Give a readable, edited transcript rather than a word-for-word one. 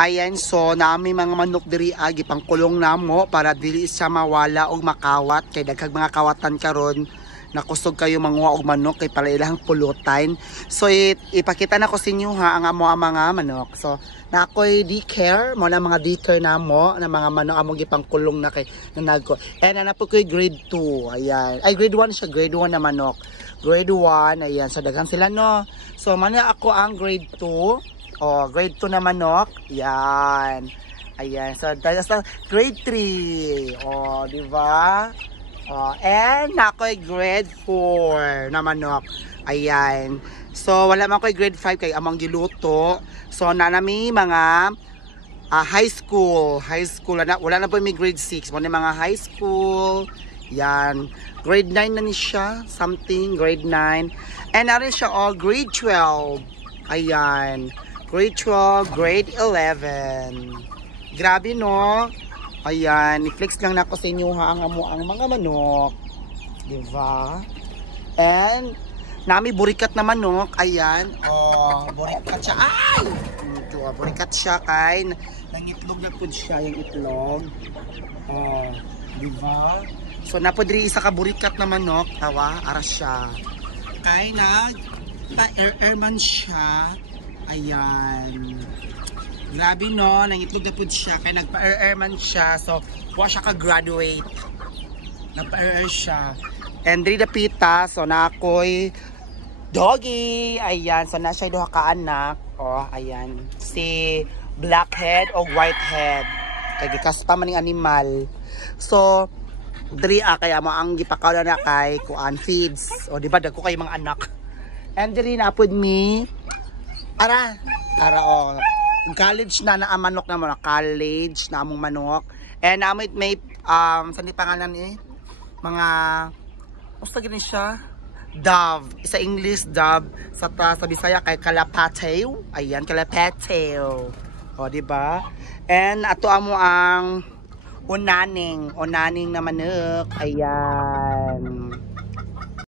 Ayan, so nami mga manok diri agi pangkulong namo para dili siya mawala og makawat kay daghang mga kawatan karon nakusog kayo manguha og manok kay para ilang pulutan. So ipakita na ko sa inyo ha ang amo ang mga manok. So na ako'y daycare mo na mga daycare namo na mga manok amo gipangkulong na kay nanag ko. And ana po ko'y grade 2. Ayan. Ay grade 1 siya, grade 1 na manok. Grade 1, ayan. So daghang sila no. So man ako ang grade 2. Oh, grade 2 na manok. Yan. Ayan. So, sa grade 3. Oh, di ba? Oh, and ako'y grade 4 na manok. Ayan. So, wala man ako'y grade 5 kay amang giluto. So, nanami mga high school. High school. Wala na po may grade 6. Wala mga high school. Yan. Grade 9 na ni siya. Something. Grade 9. And narin siya all grade 12. Ayan. Grade 12, grade 11. Grabe no? Ayan, i-flex lang na ko sa inyo ha ang mga manok. Diba? And, nami burikat na manok. Ayan, oh, burikat siya. Ay! Ito, burikat siya kay nangitlog na po siya yung itlog. Oh, diba? So, napodri isa ka burikat na manok. Tawa, aras siya. Kay airman siya. Ayan. Grabe no, nangitlog na po siya. Kaya nagpa-air man siya. So, kuha siya ka-graduate. Nagpa-air siya. And diri dapita. So, na ako'y doggy. Ayan. So, na siya doha ka-anak. Oh, ayan. Si blackhead o whitehead. Kaya gikasta man ng animal. So, diri kaya mo ang gipakaw na kay kuan feeds. O, diba? Dagko kay mga anak. And diri na po me. Ara o college na manok na mo na college na among manok and may saan di pangalan mga basta gini siya dove sa English dove sa Bisaya kay kalapateo. Ayan, kalapateo o diba. And ato amo ang unaning na manok. Ayan.